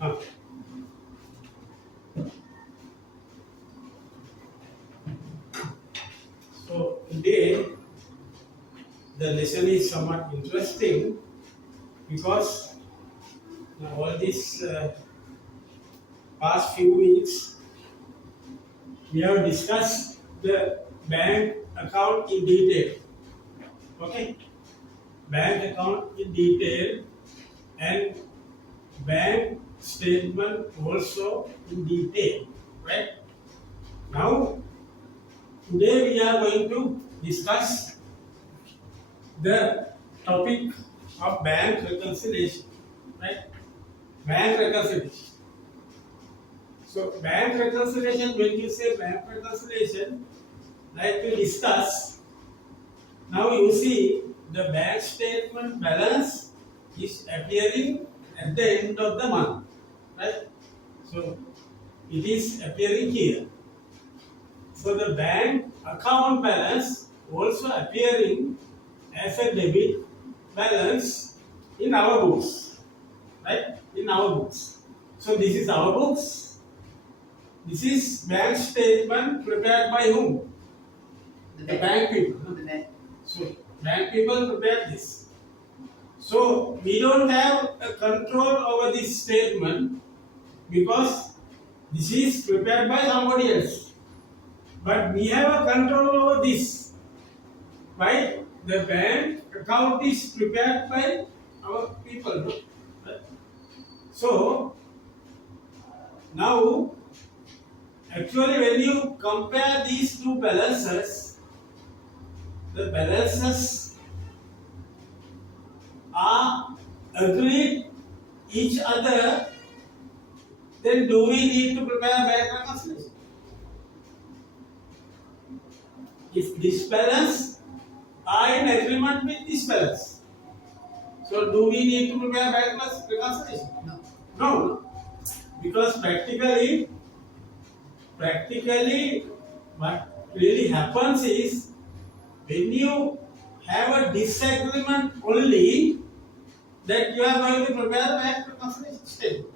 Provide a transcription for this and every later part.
Uh, So today the lesson is somewhat interesting because all these past few weeks we have discussed the bank account in detail. Okay, bank account in detail and bank statement also in detail. Right now, today we are going to discuss the topic of bank reconciliation. Right, bank reconciliation. So bank reconciliation, when you say bank reconciliation, like we discuss, now you see the bank statement balance is appearing at the end of the month, right? So it is appearing here. So the bank account balance also appearing as a debit balance in our books, right? In our books. So this is our books. This is bank statement prepared by whom? The bank people. No? The bank. So bank people prepare this. So we don't have a control over this statement because this is prepared by somebody else. But we have a control over this. Why? The bank account is prepared by our people. No? Right? So now actually when you compare these two balances, the balances are agreed each other, then do we need to prepare bank reconciliation? If this balance are in agreement with this balance, so do we need to prepare bank reconciliation? No. No, because practically what really happens is when you have a disagreement only, that you are going to prepare a bank reconciliation statement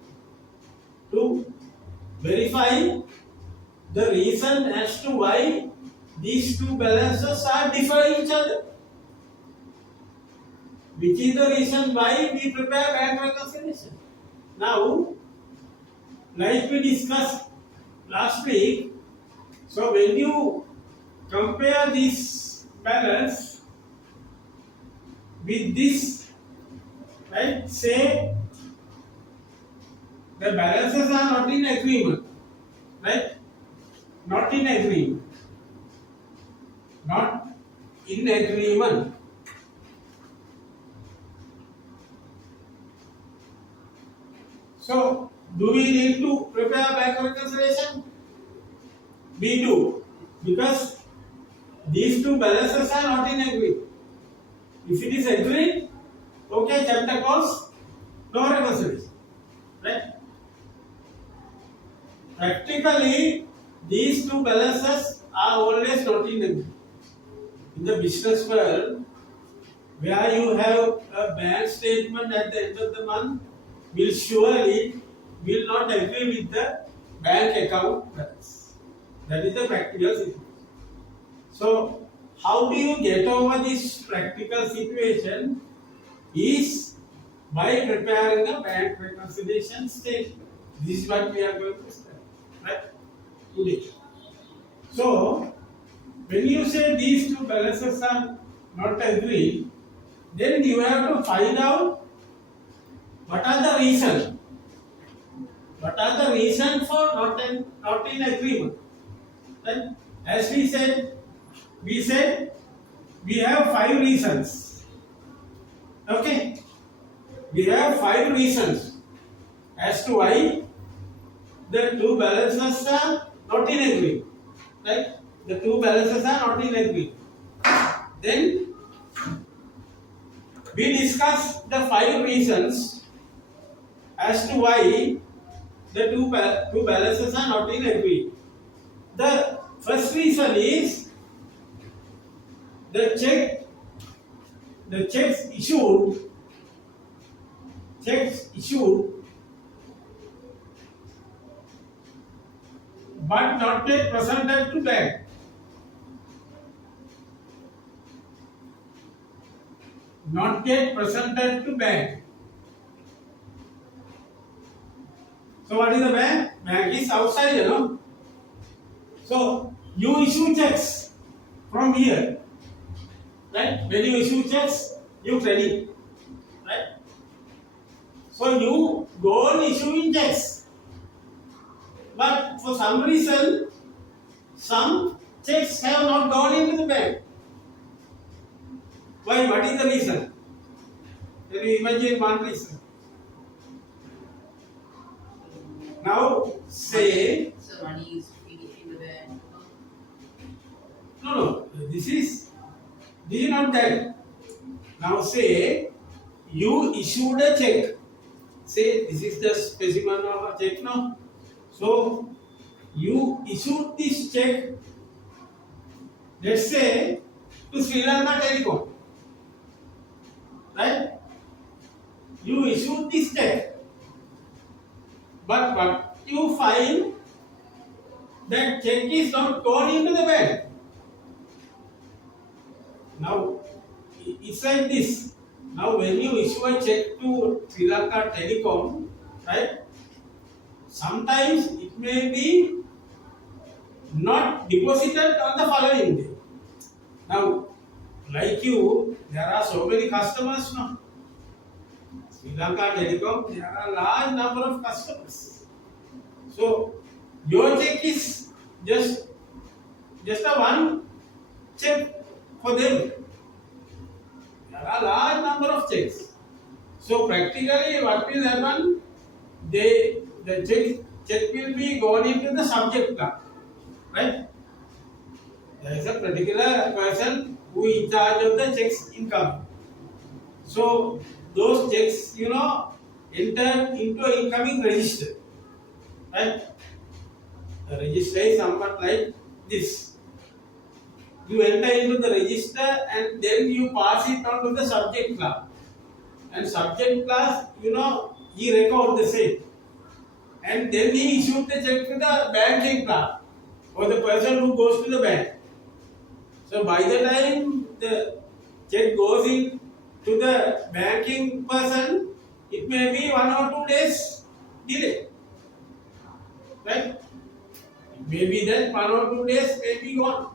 to verify the reason as to why these two balances are differing each other. Which is the reason why we prepare bank reconciliation. Now, like we discussed last week, so when you compare this balance with this, right, say the balances are not in agreement, right? Not in agreement. Not in agreement. So, do we need to prepare bank reconciliation? We do, because these two balances are not in agreement. If it is agreed, okay, chapter close, no reconciliation, right? Practically, these two balances are always not in agreement. In the business world, where you have a bank statement at the end of the month, will surely will not agree with the bank account balance. That is the practical situation. So, how do you get over this practical situation? Is by preparing a bank reconciliation statement. This is what we are going to study, right? Today. So, when you say these two balances are not agreed, then you have to find out what are the reasons. What are the reasons for not in agreement? Then, as we said we have 5 reasons. Okay, we have 5 reasons as to why the two balances are not in agreement. Right? The two balances are not in agreement. Then we discuss the 5 reasons as to why the two balances are not in agreement. The first reason is the checks issued but not yet presented to bank. Not yet presented to bank. So what is the bank? Bank is outside, you know. So you issue checks from here, right? When you issue checks, you credit, right? So you go on issuing checks, but for some reason, some checks have not gone into the bank. Why? What is the reason? Can you imagine one reason? Now say. So money is in the bank. No. This is not that. Now say you issued a check. Say this is the specimen of a check now. So you issued this check, let's say, to Sri Lanka Telecom. Right? You issued this check. But what you find, that check is not gone into the bank. Now it's like this. Now when you issue a check to Sri Lanka Telecom, right? Sometimes it may be not deposited on the following day. Now, like you, there are so many customers now. Sri Lanka Telecom, there are a large number of customers. So your check is just a one check for them. There are a large number of checks. So practically what will happen? The check will be gone into the subject line. Right? There is a particular person who is in charge of the checks income. So those checks, enter into incoming register. Right? The register is somewhat like this. You enter into the register and then you pass it on to the subject class. And subject class, he record the same. And then he issued the check to the banking class or the person who goes to the bank. So by the time the check goes in to the banking person, it may be 1 or 2 days delay. Right? It may be that 1 or 2 days may be gone.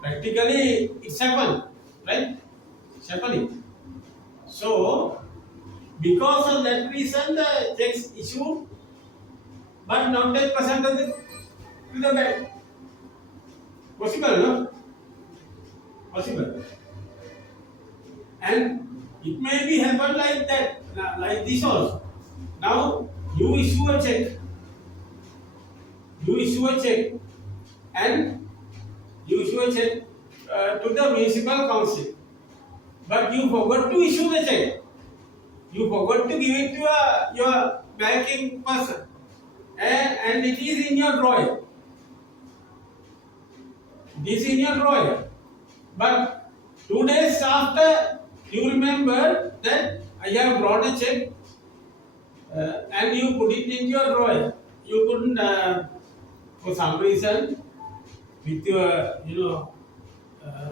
Practically it's happened. Right? It's happening. So because of that reason the checks issued but not yet presented to the bank. Possible, no? Possible. And it may be happen like that, like this also. Now you issue a check. And you issue a check to the municipal council. But you forgot to issue the check. You forgot to give it to your banking person. And it is in your drawer. It is in your drawer. But 2 days after, you remember that I have brought a check and you put it in your drawer. You couldn't, for some reason, with your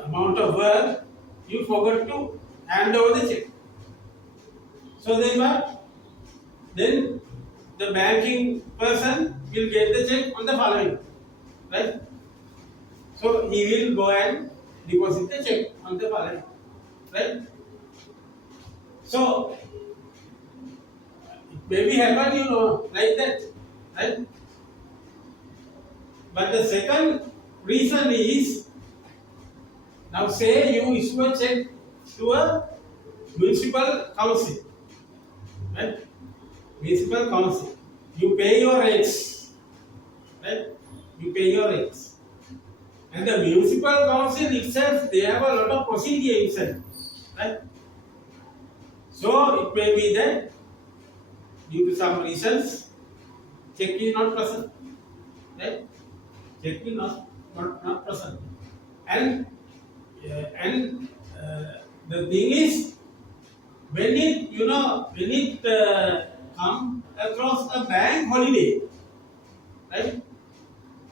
amount of work, you forgot to hand over the check. So then what? Then the banking person will get the check on the following, right? So he will go and deposit the check on the following, right? So it may be happen, like that, right? But the second reason is, now say you issue a check to a municipal council, right? Municipal council. You pay your rates, right? You pay your rates. And the municipal council itself, they have a lot of procedure inside, right? So it may be that due to some reasons, check is not present, right? Check is not present. And the thing is, when it come across a bank holiday, right?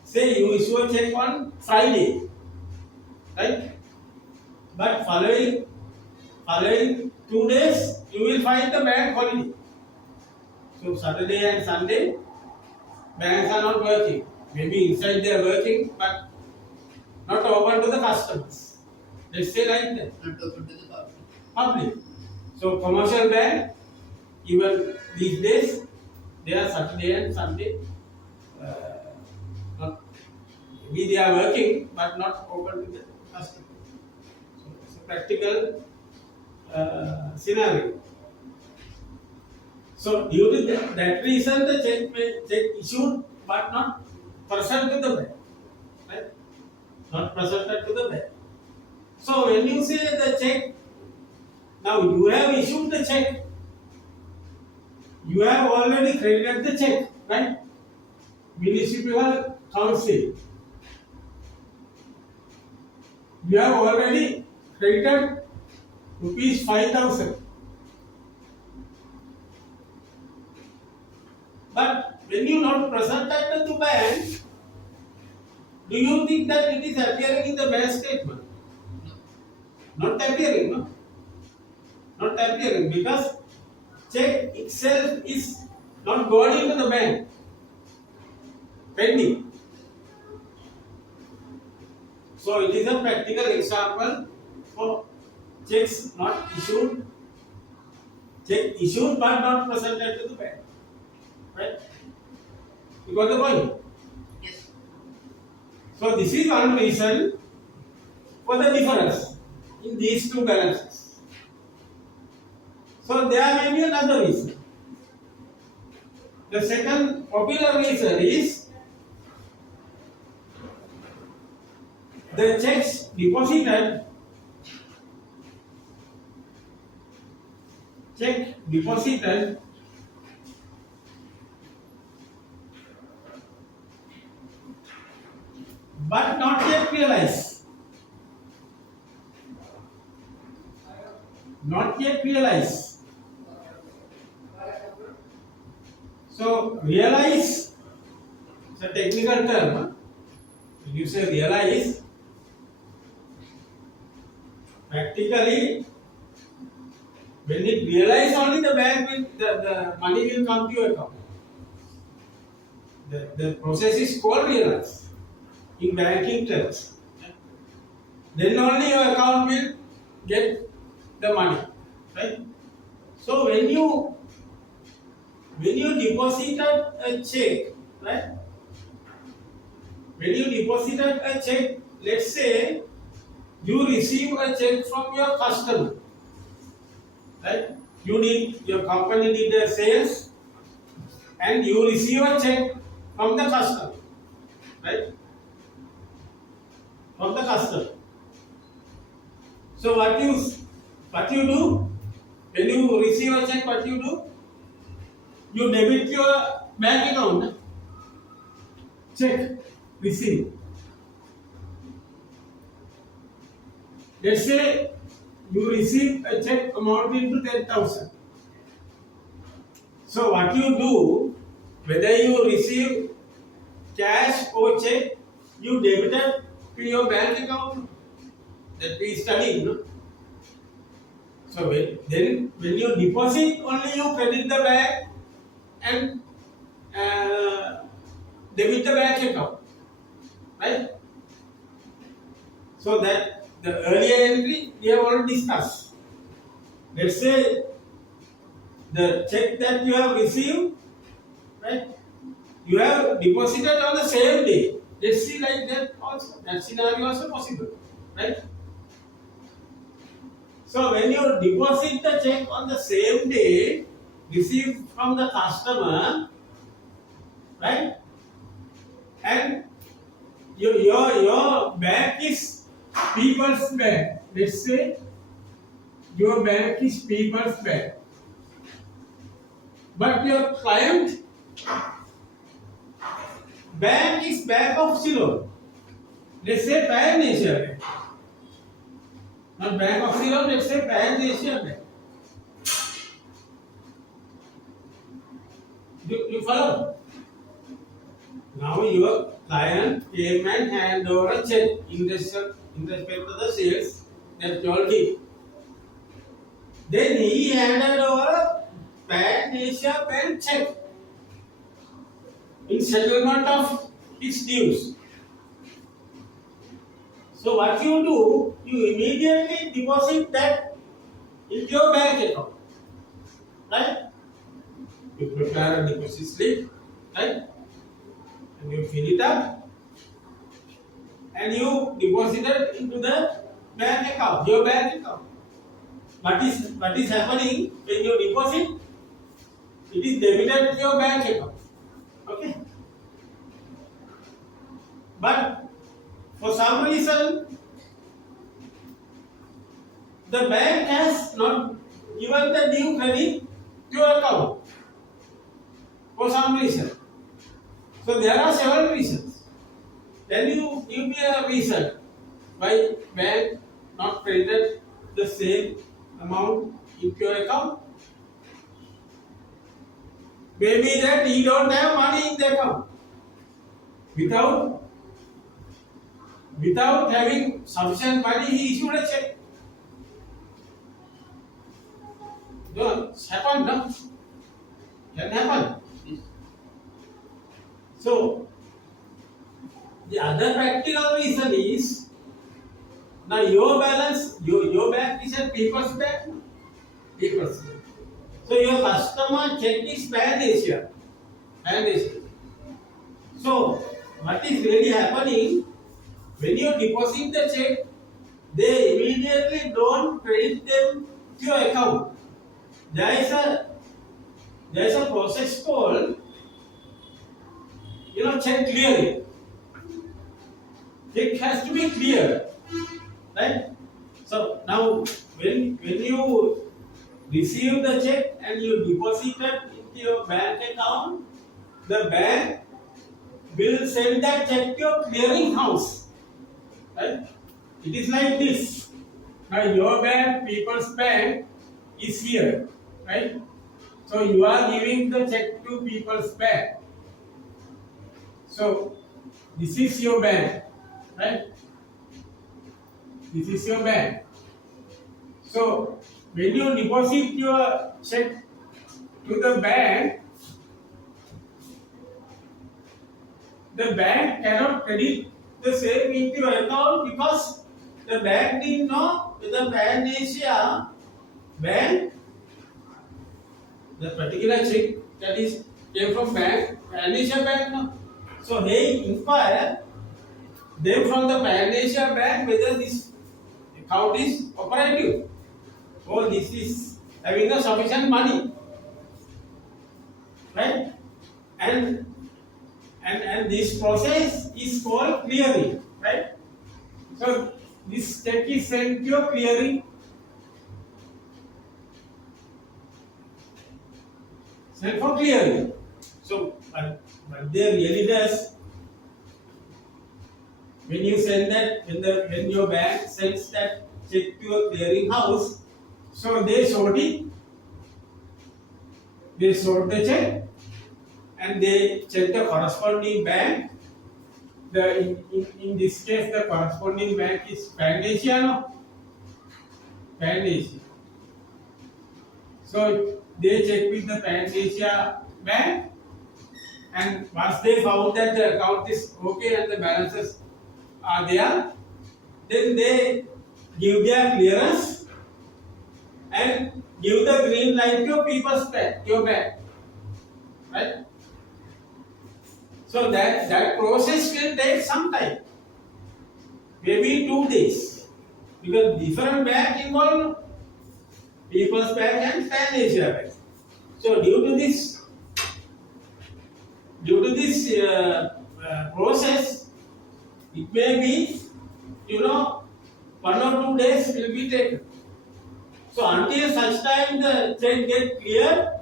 Say you issue a check on Friday, right? But following 2 days, you will find the bank holiday. So Saturday and Sunday, banks are not working. Maybe inside they are working, but not open to the customers. Let's say like that. Not open to the public. Public. So commercial bank, even these days, they are Saturday and Sunday. Not maybe they are working, but not open to the customer. So it's a practical scenario. So due to that reason, the check issued but not presented to the bank, right? Not presented to the bank. So when you say the check, now you have issued the check, you have already credited the check, right? Municipal council, you have already credited rupees 5,000. But when you not present that to the bank, do you think that it is appearing in the bank statement? Not appearing, no? Not appearing because check itself is not going into the bank. Pending. So it is a practical example for checks not issued, check issued but not presented to the bank. Right? You got the point? Yes. So this is one reason for the difference in these two balances. So there may be another reason. The second popular reason is the checks deposited but not yet realized. Not yet realized. So realize is a technical term. Huh? When you say realize, practically when it realize only the bank will the money will come to your account. The process is called realize in banking terms. Then only your account will get the money, right? So when you deposited a check, right? When you deposited a check, let's say you receive a check from your customer, right? Your company did the sales and you receive a check from the customer, right? From the customer. So what you do when you receive a check? What you do? You debit your bank account. Check receive. Let's say you receive a check amounting to 10,000. So what you do, whether you receive cash or check, you debit it to your bank account. That we studied, no? So when you deposit, only you credit the bank and debit the bank account, right? So that the earlier entry we have already discussed. Let's say the check that you have received, right? You have deposited on the same day. Let's see like that also. That scenario also possible, right? So when you deposit the check on the same day, received from the customer, right? And your bank is People's Bank. Let's say your bank is People's Bank, but your client bank is Bank of Ceylon. Let's say Pan Asia Bank. Not Bank of Ceylon, let's say Pan Asia Bank. You follow? Now your client came and hand over a check in respect to the sales that you all did. Then he handed over a Pan Asia Bank check in settlement of his dues. So what you do, you immediately deposit that into your bank account, right? You prepare a deposit slip, right? And you fill it up, and you deposit it into the bank account, your bank account. What is happening when you deposit? It is debited to your bank account. Okay. But for some reason, the bank has not given the due credit to your account. For some reason. So there are several reasons. Then you give me a reason why bank not credited the same amount into your account. Maybe that he don't have money in the account. Without having sufficient money, he issued a check. It's happened, no? Can happen. So the other practical reason is now your balance, your bank is a people's bank. People's bank. So your customer check is Pan Asia. Pan Asia. So what is really happening when you deposit the check, they immediately don't credit them to your account. There is a process called check clearing. Check has to be clear, right? So now when you receive the check and you deposit it into your bank account, the bank will send that check to your clearing house, right? It is like this. Now your bank, People's Bank, is here, right? So you are giving the check to People's Bank. So this is your bank, right? This is your bank. So when you deposit your check to the bank cannot credit the same into your account because the bank didn't know whether Pan Asia Bank, the particular check that is came from Pan Asia Bank, no. So they inquire them from the Pan Asia Bank whether this account is operative or this is having a sufficient money, right? And this process is called clearing, right? So this check is sent to your clearing. Sent for clearing. So what they really does, when you send that, when your bank sends that check to your clearing house, so they sort it, they sort the check, and they check the corresponding bank. In this case, the corresponding bank is Pan Asia, no? Pan Asia. So they check with the Pan Asia Bank, and once they found that the account is okay and the balances are there, then they give their clearance and give the green light to your People's Bank, your bank, right? So that process will take some time, maybe 2 days, because different bank involved, People's Bank and Pan Asia Bank. So due to this process, it may be 1 or 2 days will be taken. So until such time the check get clear,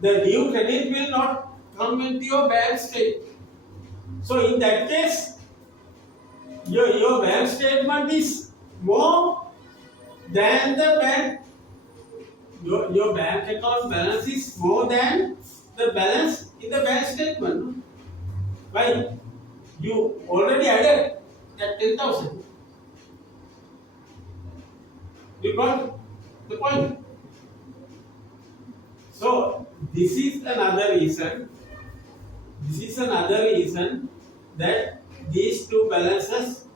the due credit will not come into your bank statement. So in that case, your bank statement is more than the bank. Your bank account balance is more than the balance in in the bank statement. No? Why? You already added that 10,000. You got the point. So this is another reason. This is another reason that these two balances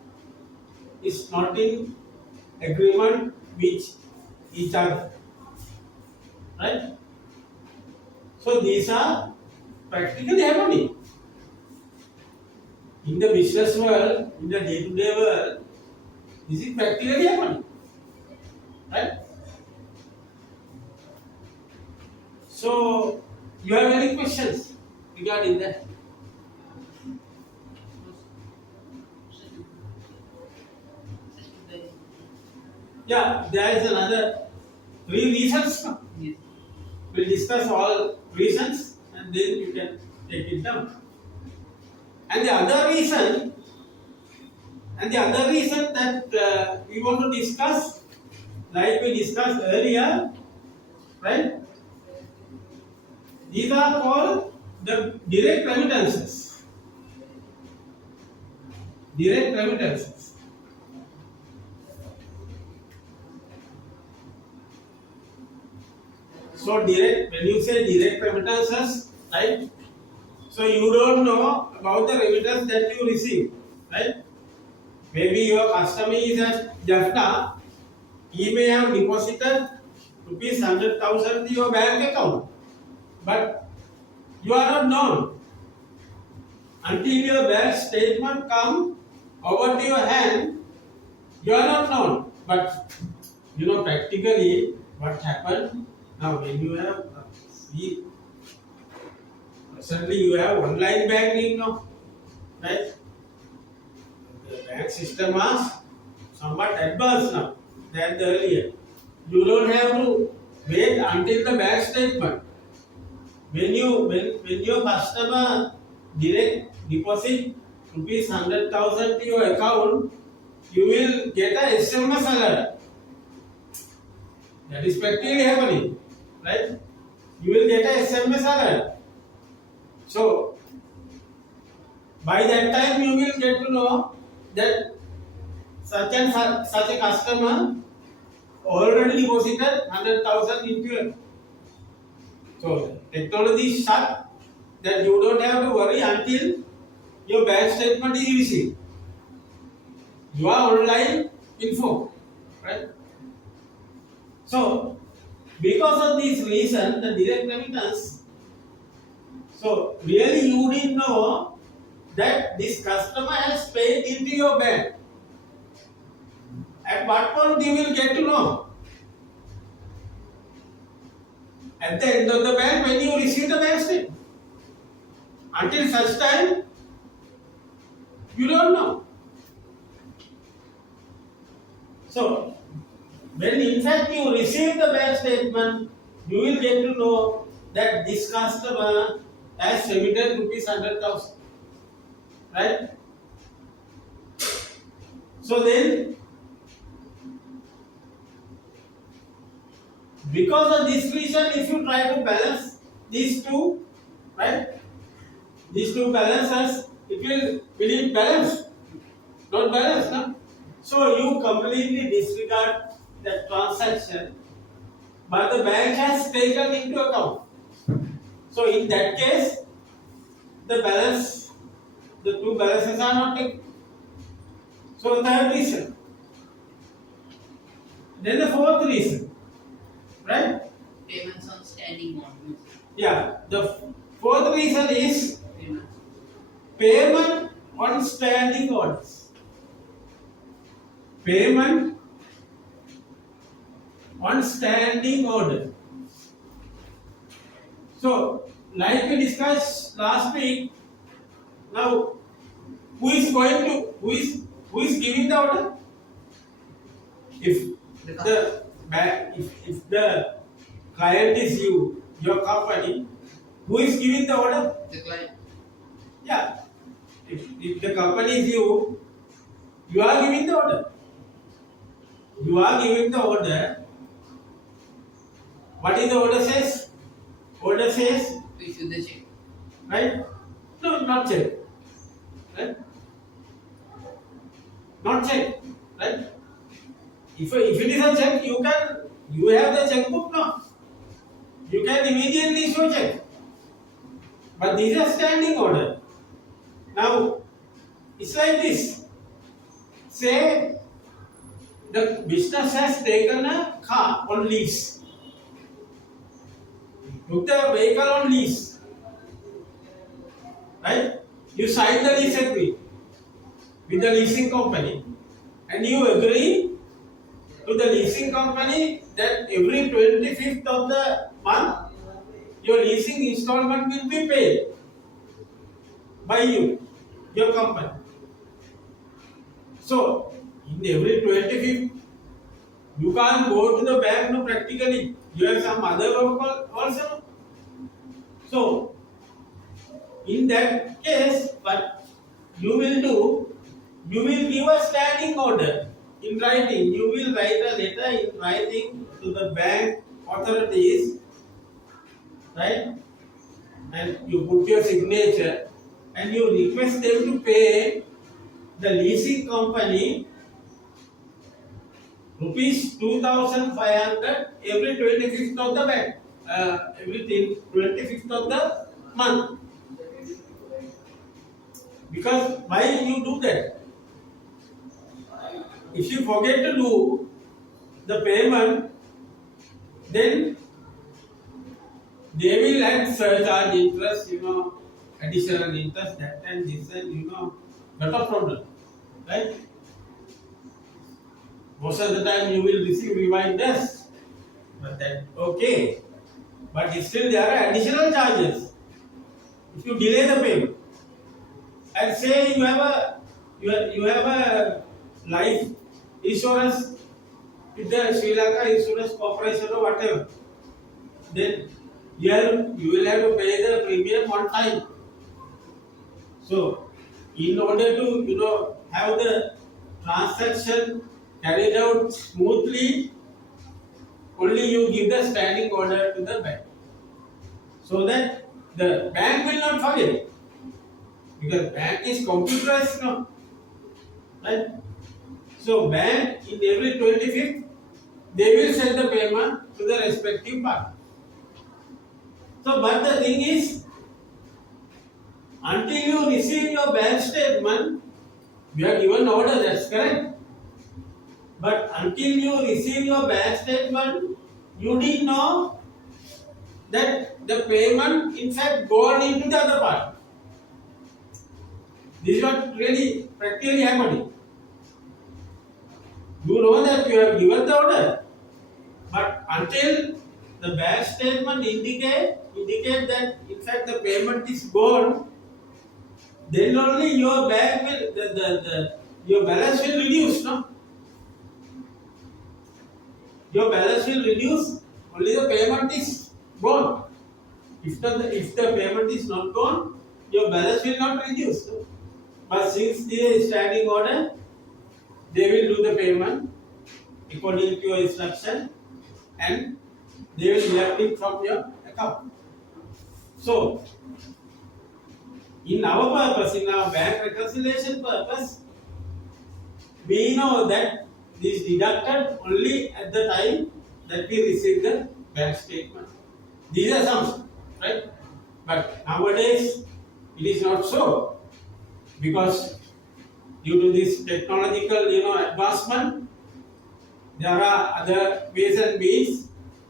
is not in agreement with each other. Right? So these are practically happening. In the business world, in the day-to-day world, this is practically happening. Right? So, you have any questions regarding that? Yeah, there is another three reasons. No? Yes. We'll discuss all reasons and then you can take it down. And the other reason, that we want to discuss, like we discussed earlier, right? These are called the direct remittances. Direct remittances. So when you say direct remittances, right? So you don't know about the remittance that you receive, right? Maybe your customer is at Jaffna, he may have deposited rupees 100,000 to your bank account, but you are not known until your bank statement come over to your hand. You are not known, but you know practically what happened now when you have certainly you have online banking now, right? The bank system is somewhat advanced now than the earlier. You don't have to wait until the bank statement. When your customer direct deposit rupees 100,000 to your account, you will get a SMS alert. That is practically happening, right? You will get a SMS alert. So, by that time you will get to know that such a customer already deposited 100,000 into it. So, technology is such that you don't have to worry until your bank statement is received. You are online info, right? So, because of this reason, the direct remittance. So, really you didn't know that this customer has paid into your bank. At what point you will get to know? At the end of the bank when you receive the bank statement. Until such time, you don't know. So, when in fact you receive the bank statement, you will get to know that this customer has remitted rupees 100,000. Right? So then, because of this reason, if you try to balance these two, right? These two balances, will it balance? Not balance, no? So you completely disregard that transaction, but the bank has taken into account. So in that case, the two balances are not taken. So third reason. Then the fourth reason, right? Payments on standing orders. Yeah, the fourth reason is Payments. payment on standing orders. Payment on standing order. So, like we discussed last week, now who is giving the order? If the client is your company, who is giving the order? The client. Yeah. If the company is you are giving the order. You are giving the order. What is the order says? Order says Issue the check. right? No, not check, right? Not check, right? If it is a check, you have the checkbook now. You can immediately show check. But this is a standing order. Now it's like this. Say the business has taken a car on lease. Took the vehicle on lease. Right? You sign the lease agreement with the leasing company and you agree to the leasing company that every 25th of the month your leasing installment will be paid by you, your company. So, in every 25th, you can't go to the bank no practically. You have some other work also. So, in that case, what you will do, you will give a standing order in writing. You will write a letter in writing to the bank authorities, right? And you put your signature and you request them to pay the leasing company rupees 2,500 every 25th of the bank, every 25th of the month. Because why you do that? If you forget to do the payment, then they will add surcharge interest, additional interest, that and this and lot of problem, right? Most of the time you will receive reminders, but that okay. But still there are additional charges if you delay the payment. And say you have a life insurance with the Sri Lanka Insurance Corporation or whatever, then you will have to pay the premium on time. So, in order to have the transaction carried out smoothly, only you give the standing order to the bank, so that the bank will not forget, because bank is computerized now, right? So bank in every 25th they will send the payment to the respective party. So, but the thing is, until you receive your bank statement, you are given order, that's correct. But until you receive your bank statement, you didn't know that the payment in fact gone into the other part. This is what really practically happening. You know that you have given the order, but until the bank statement indicate that in fact the payment is gone, then only your bank will your balance will reduce, no? Your balance will reduce, only the payment is gone. If the payment is not gone, your balance will not reduce. No? But since there is standing order, they will do the payment according to your instruction and they will deduct it from your account. So, in our purpose, in our bank reconciliation purpose, we know that this is deducted only at the time that we receive the bank statement. These are some, right? But nowadays, it is not so, because due to this technological, advancement, there are other ways and means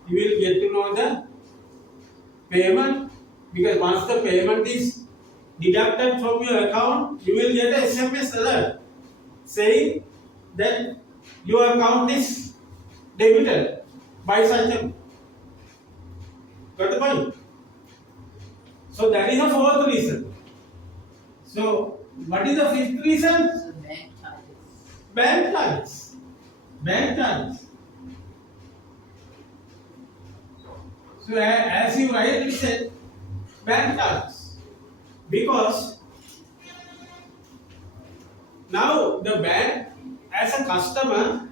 you will get to know the payment, because once the payment is deducted from your account, you will get a SMS alert saying that your account is debited by such a. Got the point? So that is the fourth reason. So what is the fifth reason? So bank charges. Bank charges. Bank charges. So as you rightly said, bank charges, because now the bank as a customer,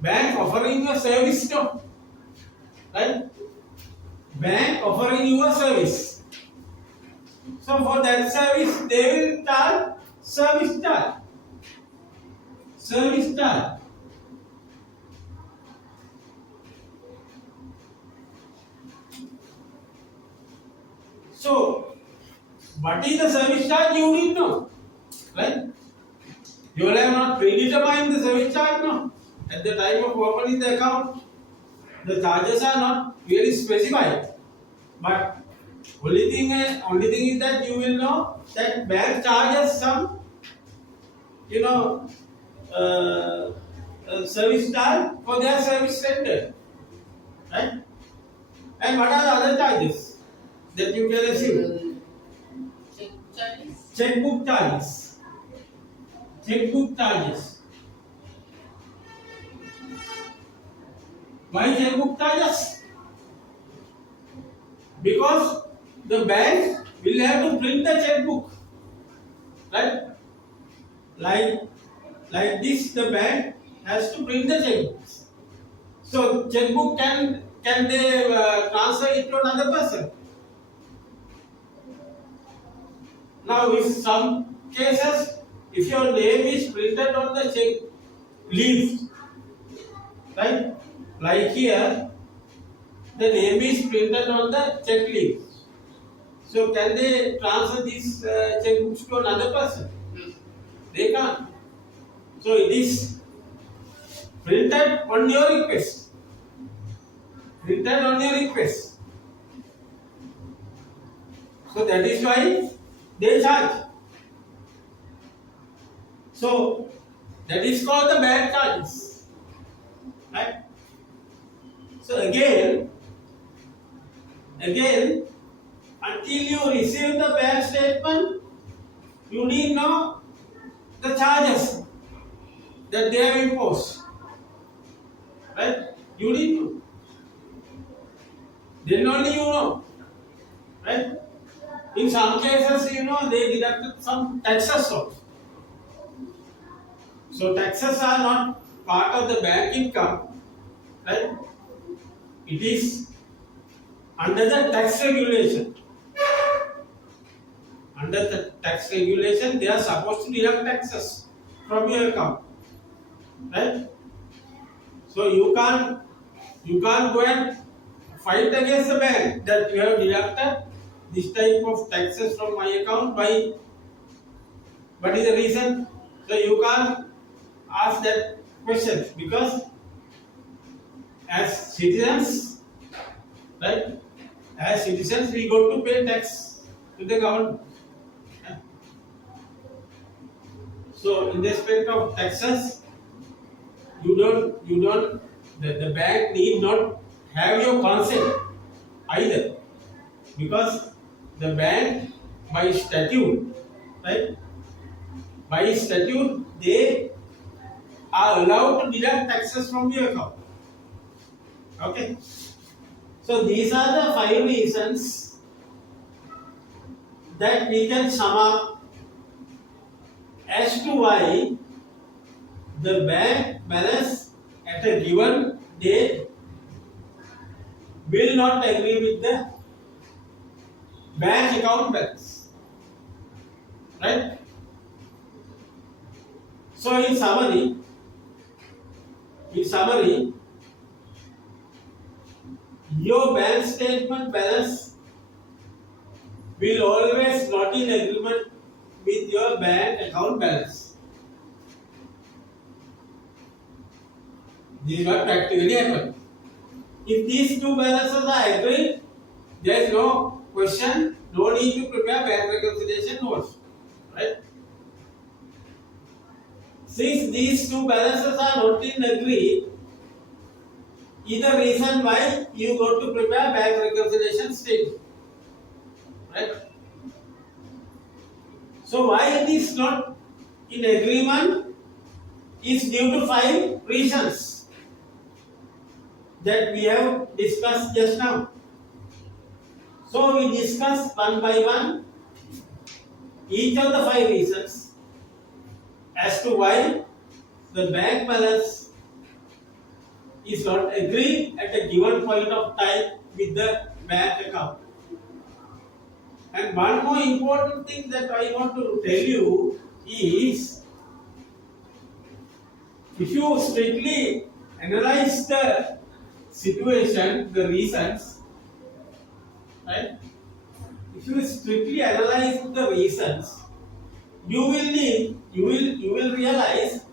bank offering a service, no, right? bank offering you a service. So for that service, they will charge service charge. Service charge. So, what is the service charge? You need to know, right? You will have not predetermined the service charge, no. At the time of opening the account, the charges are not really specified. But only thing is that you will know that bank charges some, you know, service charge for their service rendered, right? And what are the other charges that you can receive? Check charges. Checkbook charges. Checkbook charges. Why checkbook charges? Because the bank will have to print the checkbook, right? Like this, the bank has to print the checkbooks. So checkbook can they transfer it to another person? Now, in some cases, if your name is printed on the check leaf, right? Like here, the name is printed on the check leaf. So can they transfer these checkbooks to another person? They can't. So it is printed on your request. Printed on your request. So that is why they charge. So that is called the bank charges. Right? So again, until you receive the bank statement, you need know the charges that they have imposed. Right? You need to. Then only you know. Right? In some cases, they deducted some taxes also. So taxes are not part of the bank income, right? It is under the tax regulation. Under the tax regulation, they are supposed to deduct taxes from your account, right? So you can't go and fight against the bank that you have deducted this type of taxes from my account. By what is the reason? So you can't ask that question, because as citizens, right? As citizens, we got to pay tax to the government. So in respect of taxes, the bank need not have your consent either, because the bank by statute, right? By statute, they are allowed to deduct taxes from your account. Okay. So these are the 5 reasons that we can sum up as to why the bank balance at a given date will not agree with the bank account balance. Right? So in summary, your bank statement balance will always not in agreement with your bank account balance. This is what practically happens. If these two balances are agreed, there is no question, no need to prepare bank reconciliation notes. Right? Since these two balances are not in agree, is the reason why you got to prepare bank reconciliation statement. Right? So why it is not in agreement is due to 5 reasons that we have discussed just now. So we discuss one by one each of the 5 reasons as to why the bank balance is not agreed at a given point of time with the bank account. And one more important thing that I want to tell you is, if you strictly analyze the situation, the reasons, right? If you strictly analyze the reasons, you will realize,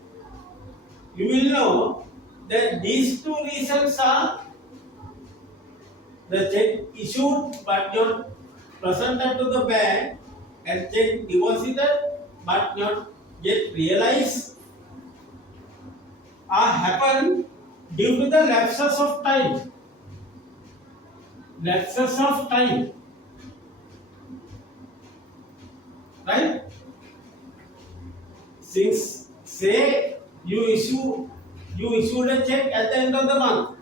you will know that these two reasons are the check issued but not presented to the bank, and check deposited but not yet realized, are happen due to the lapses of time. Lapses of time, right? Since say you issued a check at the end of the month,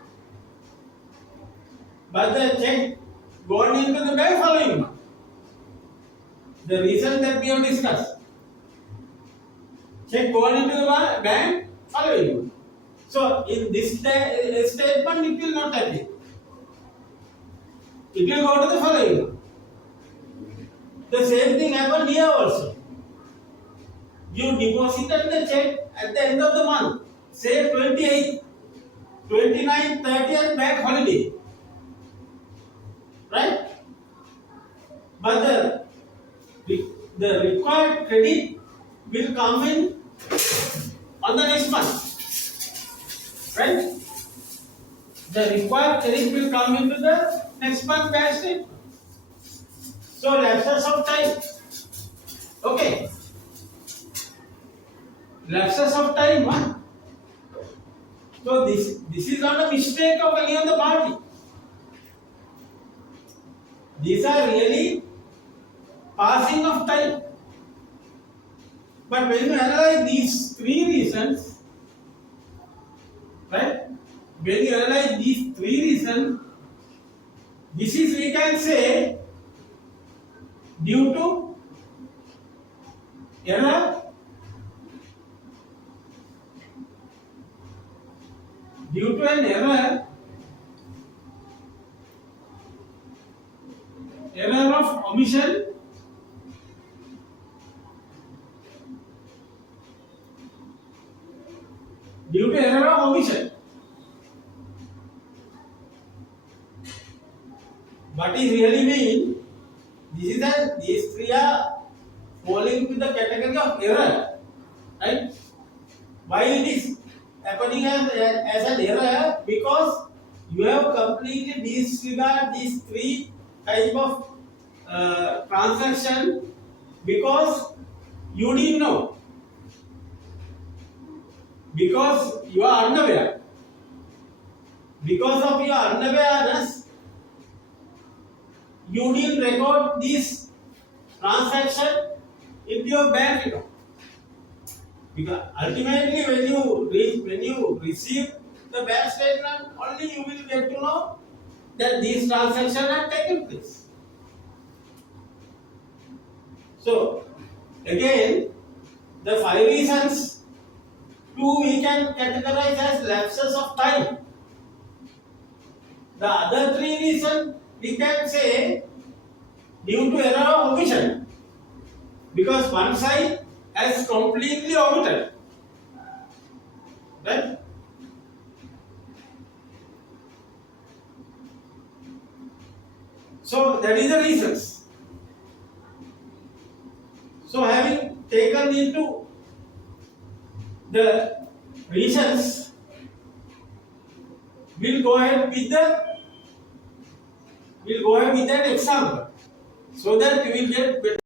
but the check gone into the bank following month. The reason that we have discussed, check gone into the bank following month. So in this statement it will not appear. It will go to the following month. The same thing happened here also. You deposited the check at the end of the month, say 28th, 29th, 30th, bank holiday, right? But the required credit will come in on the next month, right? The required credit will come into the next month bank statement. So lapses of time, okay? Lapses of time, huh? So this is not a mistake of any of the party. These are really passing of time. But when you analyze these three reasons, right? When you analyze these three reasons, this is, we can say, due to error, due to an error of omission, due to error of omission. What is really mean? This is that these three are falling to the category of error, right? Why it is happening as an error? Because you have completely disregarded these three type of transaction because you didn't know, because you are unaware. Because of your unawareness, you didn't record this transaction into your bank account. Because ultimately, when you receive the bank statement, only you will get to know that these transactions have taken place. So again, the 5 reasons, 2 we can categorize as lapses of time. The other 3 reasons we can say due to error of omission, because one side has completely omitted, right? So that is the reasons. So having taken into the reasons, we'll go ahead with an example so that we will get better.